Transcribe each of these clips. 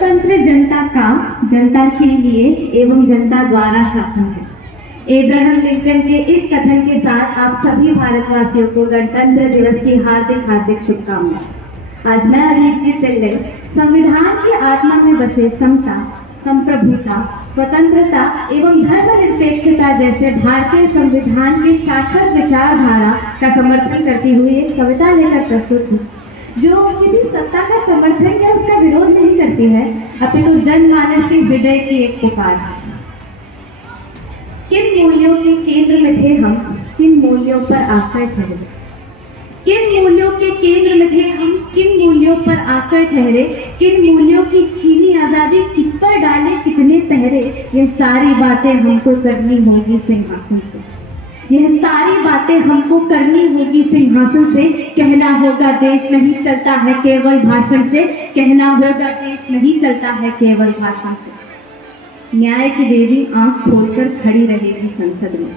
लोकतंत्र जनता का, जनता के लिए एवं जनता द्वारा शासन है। एब्राहम लिंकन के इस कथन के साथ आप सभी भारतवासियों को गणतंत्र दिवस की हार्दिक हार्दिक शुभकामनाएं। आज मैं अरीश चिल्ले संविधान की आत्मा में बसे समता, संप्रभुता, स्वतंत्रता एवं धर्मनिरपेक्षता जैसे भारतीय संविधान के शाश्वत विचारधारा का समर्थन करती हुई एक कविता लेकर प्रस्तुत हूँ, जो किसी सत्ता का समर्थन या उसका विरोध नहीं करती है, अपितु जनमानस के हृदय की एक पुकार है। किन मूल्यों के केंद्र में थे हम, किन मूल्यों पर आकर ठहरे। किन मूल्यों के केंद्र में थे हम, किन मूल्यों पर आकर ठहरे। किन मूल्यों की छीनी आजादी किस पर डाले कितने पहरे। यह सारी बातें हमको करनी होगी सिंहासन से, यह सारी बातें हमको करनी होगी सिंहासन से। कहना होगा देश नहीं चलता है केवल भाषण से, कहना होगा देश नहीं चलता है केवल भाषण से। न्याय की देवी आंख खोलकर खड़ी रहेगी संसद में,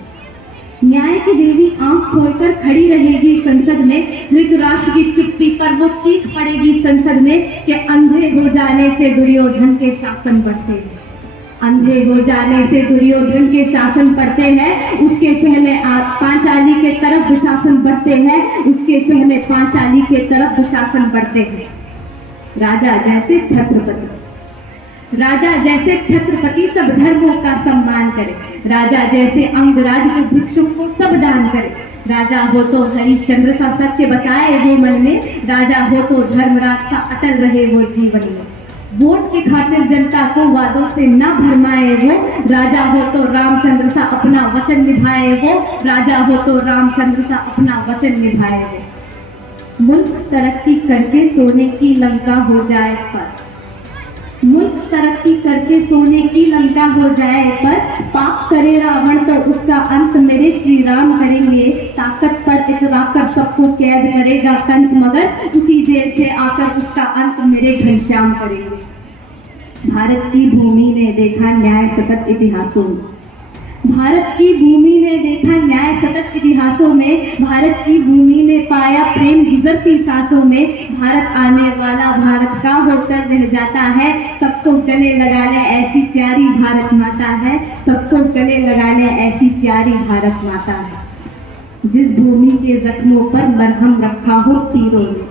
न्याय की देवी आंख खोलकर खड़ी रहेगी संसद में। धृतराष्ट्र की चुप्पी पर वो चीख पड़ेगी संसद में कि अंधे हो जाने से दुर्योधन के शासन बढ़ते हैं, अंधे हो जाने से दुर्योधन के शासन पड़ते हैं। उसके शह में पांचाली के तरफ दुशासन बढ़ते हैं, उसके शह में पांचाली के तरफ दुशासन बढ़ते हैं। राजा जैसे छत्रपति, राजा जैसे छत्रपति सब धर्मों का सम्मान करे, राजा जैसे अंगराज के वृक्षों को सब दान करे। राजा हो तो हरिश्चंद्र सा सत्य बताए वो मन में, राजा हो तो धर्मराज सा अटल रहे वो जीवन में। वोट की खातिर जनता को वादों से न भरमाए वो, राजा हो तो रामचंद्र सा अपना वचन निभाए वो, राजा हो तो रामचंद्र सा अपना वचन निभाए वो। मुल्क तरक्की करके सोने की लंका हो जाए पर, मुल्क तरक्की करके सोने की लंका हो जाए पर, पाप करे रावण तो उसका अंत मेरे श्री राम करेंगे। ताकत पर इतरा कर सबको कैद करेगा कंस, मगर उसी देर से आकर उसका अंत मेरे घनश्याम करेंगे। भारत की भूमि ने देखा न्याय सतत इतिहासों में, भारत की भूमि ने देखा न्याय सतत इतिहासों में। भारत की भूमि ने पाया प्रेम गुजरती सांसों में। भारत आने वाला भारत का होकर रह जाता है, सबको गले लगा ले ऐसी प्यारी भारत माता है, सबको गले लगा ले ऐसी प्यारी भारत माता है। जिस भूमि के जख्मों पर मरहम रखा हो तीरों ने,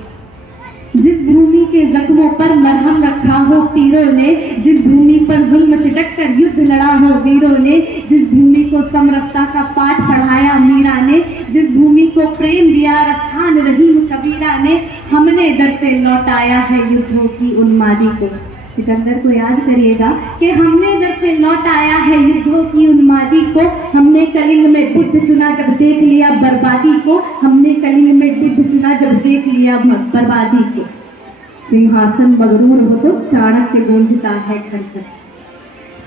जिस भूमि के जख्मों पर मरहम रखा हो तीरों ने, जिस भूमि पर जुल्म से डटकर युद्ध लड़ा हो वीरों ने, जिस भूमि को समरसता का पाठ पढ़ाया मीरा ने, जिस भूमि को प्रेम दिया रखान रहीम कबीरा ने, हमने दर से लौटाया है युद्धों की उन्मादी को। सिकंदर को याद करिएगा कि हमने दर से लौटाया है युद्धों की उन्मादी को। हमने कलिंग में बुद्ध चुना जब देख लिया बर्बादी को, हमने कलिंग में बुद्ध चुना जब देख लिया बर्बादी को। सिंहासन मगरूर हो तो चाणक्य गूंजता है घर घर,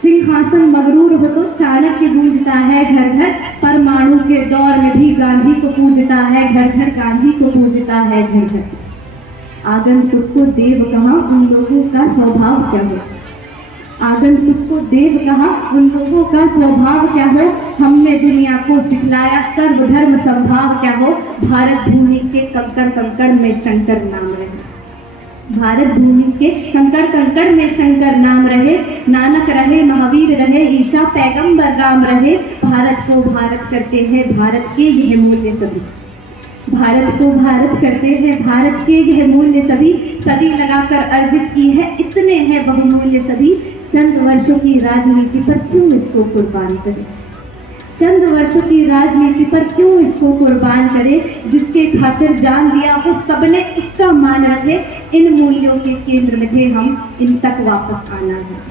सिंहासन मगरूर हो तो चाणक्य गूंजता है घर घर। परमाणु के दौर में भी गांधी को पूजता है घर घर, गांधी को पूजता है घर घर। आगंतुक को देव कहा उन लोगों का स्वभाव क्या हो, आगंतुक को देव कहा उन लोगों का स्वभाव क्या हो। हमने दुनिया को सिखलाया सर्वधर्म समभाव क्या हो। भारत भूमि के कंकड़ कंकड़ में शंकर नाम रहे, भारत भूमि के कंकड़ कंकड़ में शंकर नाम रहे। नानक रहे, महावीर रहे, ईशा पैगंबर राम रहे। भारत को भारत करते हैं भारत के यह मूल्य सभी, भारत को भारत करते हैं भारत के यह मूल्य सभी। सदी लगाकर अर्जित की है इतने हैं बहुमूल्य सभी। चंद वर्षों की राजनीति पर क्यों इसको कुर्बान करें, चंद वर्षों की राजनीति पर क्यों इसको कुर्बान करे। जिसके खातिर जान दिया हो सबने उसका मान रखे। इन मूल्यों के केंद्र में थे हम, इन तक वापस आना है,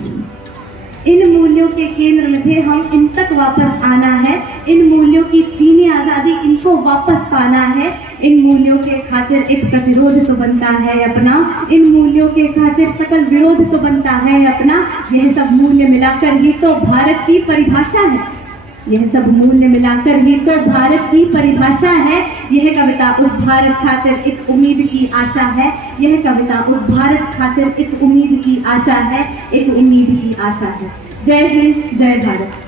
इन मूल्यों के केंद्र में थे हम, इन तक वापस आना है। इन मूल्यों की छीनी आजादी इनको वापस पाना है। इन मूल्यों के खातिर एक प्रतिरोध तो बनता है अपना, इन मूल्यों के खातिर सकल विरोध तो बनता है अपना। यह सब मूल्य मिलाकर ही तो भारत की परिभाषा है, यह सब मूल्य मिलाकर ही तो भारत की परिभाषा है। यह कविता उस भारत खातिर एक उम्मीद की आशा है, यह कविता उस भारत खातिर एक उम्मीद की आशा है, एक उम्मीद की आशा है। जय हिंद, जय भारत।